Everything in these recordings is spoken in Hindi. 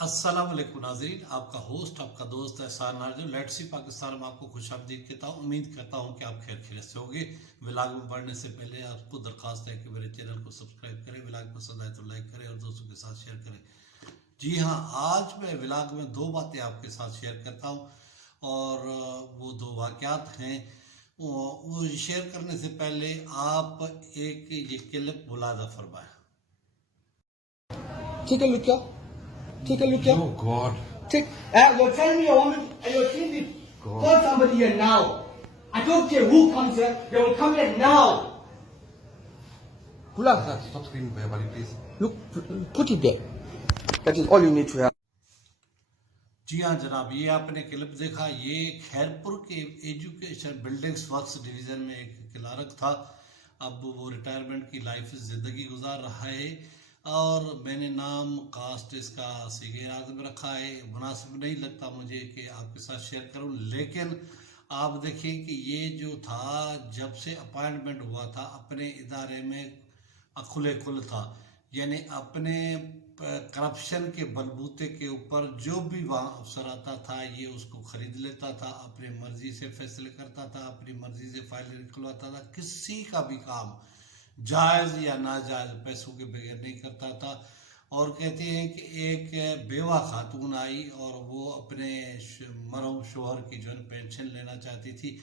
अस्सलाम वालेकुम नाज़रीन, आपका होस्ट आपका दोस्त एहसान नाज़र लेट्स सी पाकिस्तान में आपको खुशामदीद कहता हूँ। उम्मीद करता हूँ कि आप खैर खैरियत से होंगे। व्लॉग में बढ़ने से पहले आपको दरख्वास्त है कि मेरे चैनल को सब्सक्राइब करें, व्लॉग पसंद आए तो लाइक करें और दोस्तों के साथ शेयर करें। जी हाँ, आज मैं व्लॉग में दो बातें आपके साथ शेयर करता हूँ और वो दो वाक़यात हैं। वो शेयर करने से पहले आप एक ये clip मुलाज़ा फरमाएं। Take a look here. Take a look here. Oh God. Take. You're telling me a woman and you're telling me God. call somebody here now. I don't care who comes here. They will come here now. Pull up. Stop screaming, buddy, please. Look, put it there. That is all you need to have. जी हाँ जनाब, ये आपने क्लिप देखा। ये खैरपुर के एजुकेशन बिल्डिंग्स वर्क्स डिवीज़न में एक क्लार्क था। अब वो रिटायरमेंट की लाइफ ज़िंदगी गुजार रहा है और मैंने नाम कास्ट इसका सीगे आज़म रखा है। मुनासिब नहीं लगता मुझे कि आपके साथ शेयर करूं, लेकिन आप देखिए कि ये जो था जब से अपॉइंटमेंट हुआ था अपने इदारे में खुले खुल था, यानी अपने करप्शन के बलबूते के ऊपर जो भी वहाँ अफसर आता था ये उसको खरीद लेता था, अपनी मर्जी से फैसले करता था, अपनी मर्जी से फाइलें निकलवाता था, किसी का भी काम जायज़ या नाजायज़ पैसों के बगैर नहीं करता था। और कहते हैं कि एक बेवा खातून आई और वो अपने मरहूम शोहर की जो है पेंशन लेना चाहती थी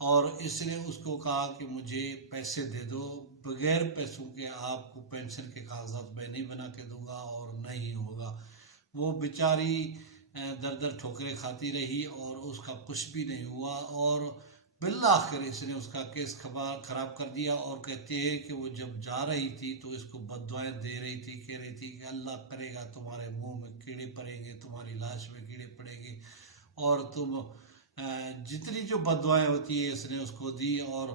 और इसने उसको कहा कि मुझे पैसे दे दो, बगैर पैसों के आपको पेंशन के कागजात मैं नहीं बना के दूंगा और नहीं होगा। वो बेचारी दर दर ठोकरें खाती रही और उसका कुछ भी नहीं हुआ और बिल्लाखिर इसने उसका केस खराब कर दिया। और कहते हैं कि वो जब जा रही थी तो इसको बद्दुआएं दे रही थी, कह रही थी कि अल्लाह करेगा तुम्हारे मुंह में कीड़े पड़ेंगे, तुम्हारी लाश में कीड़े पड़ेंगे और तुम जितनी जो बद्दुआएं होती है इसने उसको दी। और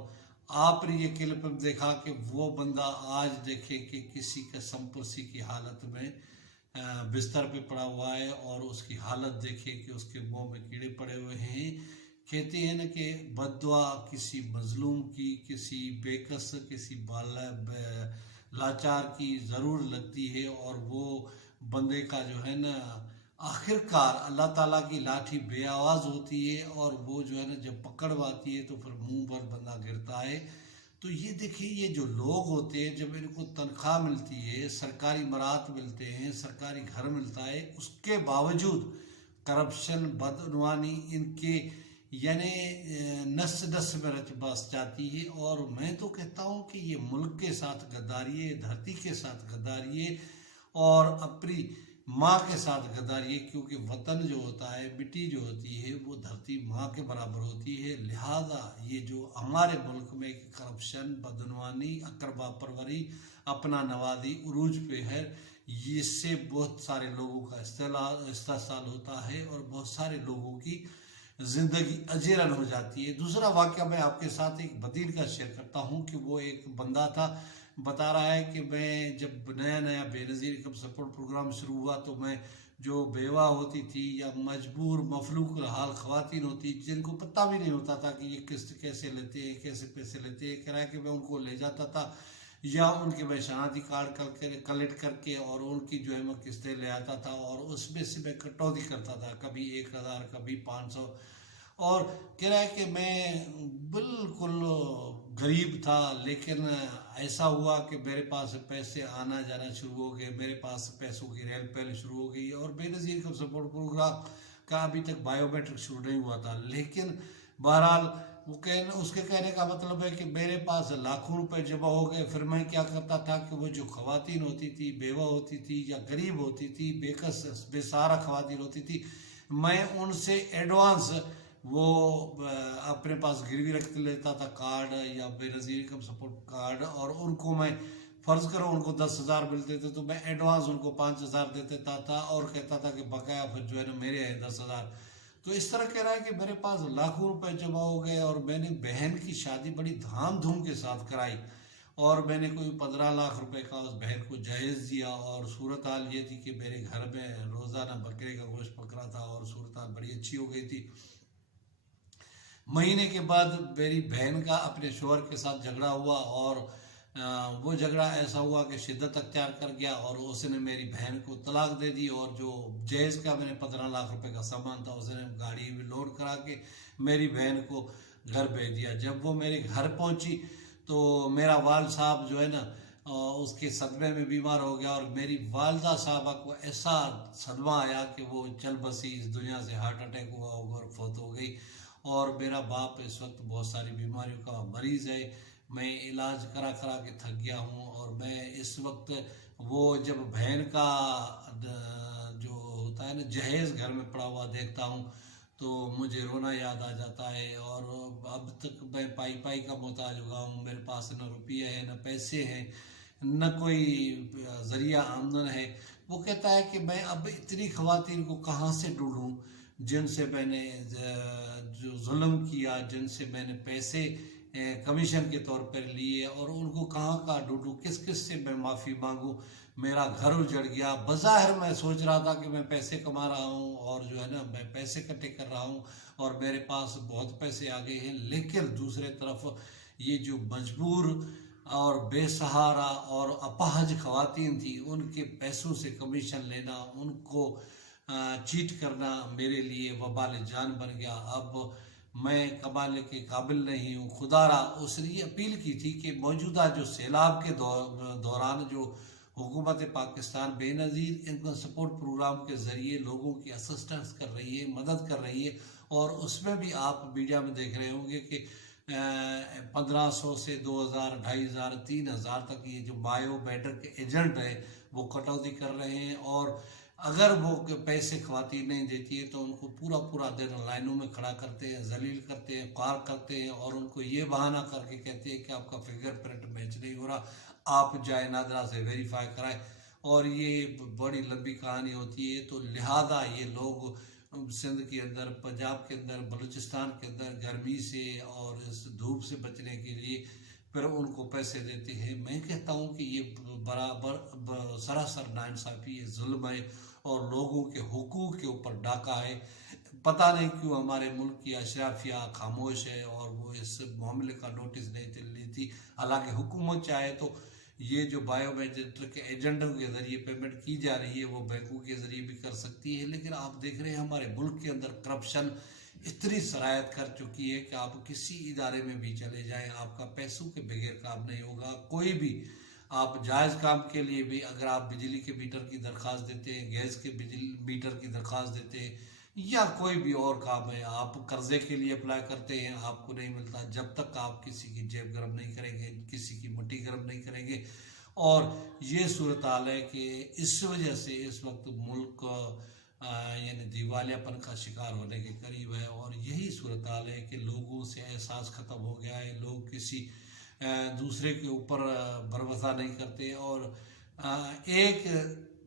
आपने ये क्लिप में देखा कि वो बंदा आज देखे कि किसी के संपुर्सी की हालत में बिस्तर पे पड़ा हुआ है और उसकी हालत देखे कि उसके मुंह में कीड़े पड़े हुए हैं। कहते हैं ना कि बद्दुआ किसी मजलूम की, किसी बेकस, किसी लाचार की ज़रूर लगती है और वो बंदे का जो है ना आखिरकार अल्लाह ताला की लाठी बे आवाज़ होती है और वो जो है ना जब पकड़वाती है तो फिर मुंह पर बंदा गिरता है। तो ये देखिए, ये जो लोग होते हैं जब इनको तनख्वाह मिलती है, सरकारी मरात मिलते हैं, सरकारी घर मिलता है, उसके बावजूद करप्शन बदनवानी इनके यानी नस नस में रच बस जाती है। और मैं तो कहता हूँ कि ये मुल्क के साथ गद्दारी है, धरती के साथ गद्दारी है और अपनी माँ के साथ गद्दारी है, क्योंकि वतन जो होता है, मिट्टी जो होती है वो धरती माँ के बराबर होती है। लिहाजा ये जो हमारे मुल्क में करप्शन बदनवानी अकरबा परवरी अपना नवादी उरूज पे है, इससे बहुत सारे लोगों का इस्तेसाल होता है और बहुत सारे लोगों की ज़िंदगी अजेरन हो जाती है। दूसरा वाक़या मैं आपके साथ एक बदीन का शेयर करता हूँ कि वो एक बंदा था, बता रहा है कि मैं जब नया नया बेनज़ीर कम सपोर्ट प्रोग्राम शुरू हुआ तो मैं जो बेवा होती थी या मजबूर मफलूक हाल ख़वातीन होती जिनको पता भी नहीं होता था कि ये किस्त कैसे लेते हैं, कैसे पैसे लेते हैं, किराए के मैं उनको ले जाता था या उनके मैं शनाख्ती कार्ड कलेक्ट करके और उनकी जो है मैं किस्तें ले आता था और उसमें से मैं कटौती करता था, कभी 1000 कभी 500। और किराए के मैं बिल्कुल गरीब था, लेकिन ऐसा हुआ कि मेरे पास पैसे आना जाना शुरू हो गए, मेरे पास पैसों की रेल पहल शुरू हो गई और बेनज़ीर का सपोर्ट प्रोग्राम का अभी तक बायोमेट्रिक शुरू नहीं हुआ था। लेकिन बहरहाल वो उसके कहने का मतलब है कि मेरे पास लाखों रुपए जमा हो गए। फिर मैं क्या करता था कि वो जो ख़वातीन होती थी, बेवा होती थी या गरीब होती थी, बेकस बेसहारा ख़वातीन होती थी, मैं उनसे एडवांस वो अपने पास गिरवी रख लेता था कार्ड या बेनज़ीर इनकम सपोर्ट कार्ड और उनको मैं फ़र्ज़ करो उनको 10,000 मिलते थे तो मैं एडवांस उनको 5,000 दे देता था और कहता था कि बकाया फिर जो है ना मेरे हैं 10,000। तो इस तरह कह रहा है कि मेरे पास लाखों रुपए जमा हो गए और मैंने बहन की शादी बड़ी धाम धूम के साथ कराई और मैंने कोई 15 लाख रुपए का उस बहन को जहेज़ दिया। और सूरत हाल ये थी कि मेरे घर में रोज़ाना बकरे का गोश्त पक रहा था और सूरत हाल बड़ी अच्छी हो गई थी। महीने के बाद मेरी बहन का अपने शोहर के साथ झगड़ा हुआ और वो झगड़ा ऐसा हुआ कि शिद्दत अख्तियार कर गया और उसने मेरी बहन को तलाक दे दी, और जो जहेज का मैंने 15 लाख रुपए का सामान था उसने गाड़ी में लोड करा के मेरी बहन को घर भेज दिया। जब वो मेरे घर पहुंची तो मेरा वाल साहब जो है ना उसके सदमे में बीमार हो गया, और मेरी वालदा साहबा को ऐसा सदमा आया कि वो चल बसी, इस दुनिया से हार्ट अटैक हुआ और फौत हो गई। और मेरा बाप इस वक्त बहुत सारी बीमारियों का मरीज़ है, मैं इलाज करा करा के थक गया हूँ। और मैं इस वक्त वो जब बहन का जो होता है ना जहेज घर में पड़ा हुआ देखता हूँ तो मुझे रोना याद आ जाता है। और अब तक मैं पाई पाई का मोहताज हुआ हूँ, मेरे पास न रुपये है, न पैसे हैं, न कोई ज़रिया आमदन है। वो कहता है कि मैं अब इतनी ख़वातीन को कहाँ से ढूंढूं जिनसे मैंने जो जुल्म किया, जिनसे मैंने पैसे कमीशन के तौर पर लिए, और उनको कहाँ कहाँ ढूंढूं, किस किस से मैं माफ़ी मांगूं। मेरा घर उजड़ गया। बज़ाहिर मैं सोच रहा था कि मैं पैसे कमा रहा हूँ और जो है ना मैं पैसे इकट्ठे कर रहा हूँ और मेरे पास बहुत पैसे आ गए हैं, लेकिन दूसरे तरफ ये जो मजबूर और बेसहारा और अपाहज ख़वातीन थी उनके पैसों से कमीशन लेना, उनको चीट करना मेरे लिए वबाल जान बन गया। अब मैं कमाने के काबिल नहीं हूँ। खुदारा उसने ये अपील की थी कि मौजूदा जो सैलाब के दौरान जो हुकूमत Pakistan Benazir income support program के ज़रिए लोगों की असिस्टेंस कर रही है, मदद कर रही है, और उसमें भी आप मीडिया में देख रहे होंगे कि 1500 से 2000, 2500, 3000 तक ये जो बायो बैटर के एजेंट है वो कटौती कर रहे हैं। और अगर वो पैसे ख़वातीन नहीं देती है तो उनको पूरा पूरा दिन लाइनों में खड़ा करते हैं, जलील करते हैं, कार करते हैं, और उनको ये बहाना करके कहते हैं कि आपका फिंगरप्रिंट मैच नहीं हो रहा, आप जाए नादरा से वेरीफाई कराएं। और ये बड़ी लंबी कहानी होती है। तो लिहाजा ये लोग सिंध के अंदर, पंजाब के अंदर, बलूचिस्तान के अंदर गर्मी से और इस धूप से बचने के लिए फिर उनको पैसे देते हैं। मैं कहता हूँ कि ये बराबर सरासर नाइंसाफ़ी है, जुल्म है और लोगों के हुकूक के ऊपर डाका है। पता नहीं क्यों हमारे मुल्क की अशराफिया खामोश है और वो इस मामले का नोटिस नहीं लेती। हालांकि हुकूमत चाहे तो ये जो बायोमेट्रिक के एजेंटों के ज़रिए पेमेंट की जा रही है वो बैंकों के ज़रिए भी कर सकती है, लेकिन आप देख रहे हैं हमारे मुल्क के अंदर करप्शन इतनी सरायत कर चुकी है कि आप किसी इदारे में भी चले जाएं, आपका पैसों के बगैर काम नहीं होगा। कोई भी आप जायज़ काम के लिए भी अगर आप बिजली के मीटर की दरख्वास्त देते हैं, गैस के बिजली मीटर की दरख्वास्त देते हैं, या कोई भी और काम है, आप कर्जे के लिए अप्लाई करते हैं, आपको नहीं मिलता जब तक आप किसी की जेब गर्म नहीं करेंगे, किसी की मुट्ठी गर्म नहीं करेंगे। और ये सूरत हाल है कि इस वजह से इस वक्त मुल्क यानी दिवालियापन का शिकार होने के करीब है। और यही सूरत हाल है कि लोगों से एहसास ख़त्म हो गया है, लोग किसी दूसरे के ऊपर भरोसा नहीं करते। और एक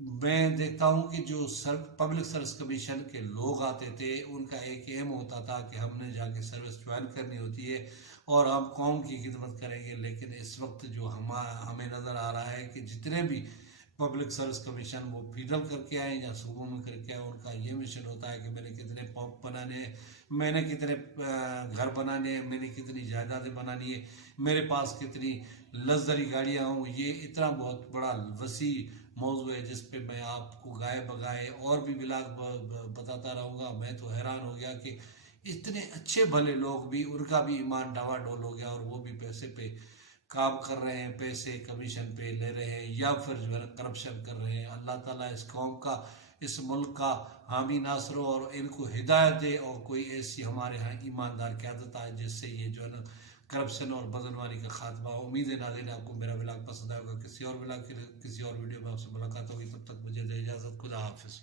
मैं देखता हूँ कि जो पब्लिक सर्विस कमीशन के लोग आते थे उनका एक एम होता था कि हमने जाके सर्विस ज्वाइन करनी होती है और हम कौम की खिदमत करेंगे। लेकिन इस वक्त जो हमें नज़र आ रहा है कि जितने भी पब्लिक सर्विस कमीशन वो फेडरल करके आए या सूबों में करके आए, उनका ये मिशन होता है कि मैंने कितने पंप बनाने हैं, मैंने कितने घर बनाने हैं, मैंने कितनी जायदादें बनानी है, मेरे पास कितनी लग्जरी गाड़ियाँ हों। ये इतना बहुत बड़ा वसी मौजू है जिस पे मैं आपको गाए बगाए और भी बिलाग बताता रहूँगा। मैं तो हैरान हो गया कि इतने अच्छे भले लोग भी, उनका भी ईमान डावाडोल हो गया और वो भी पैसे पे काम कर रहे हैं, पैसे कमीशन पे ले रहे हैं या फिर जो है करप्शन कर रहे हैं। अल्लाह ताला इस कौम का, इस मुल्क का हामी नासर हो और इनको हिदायत दे और कोई ऐसी हमारे यहाँ ईमानदार क़यादत आए जिससे ये जो है ना करप्शन और बदनवारी का खात्मा। उम्मीद है नाज़रीन आपको मेरा व्लॉग पसंद आएगा। किसी और व्लॉग के किसी और वीडियो में आपसे मुलाकात होगी, तब तक मुझे दे इजाज़त। खुदा हाफिज़।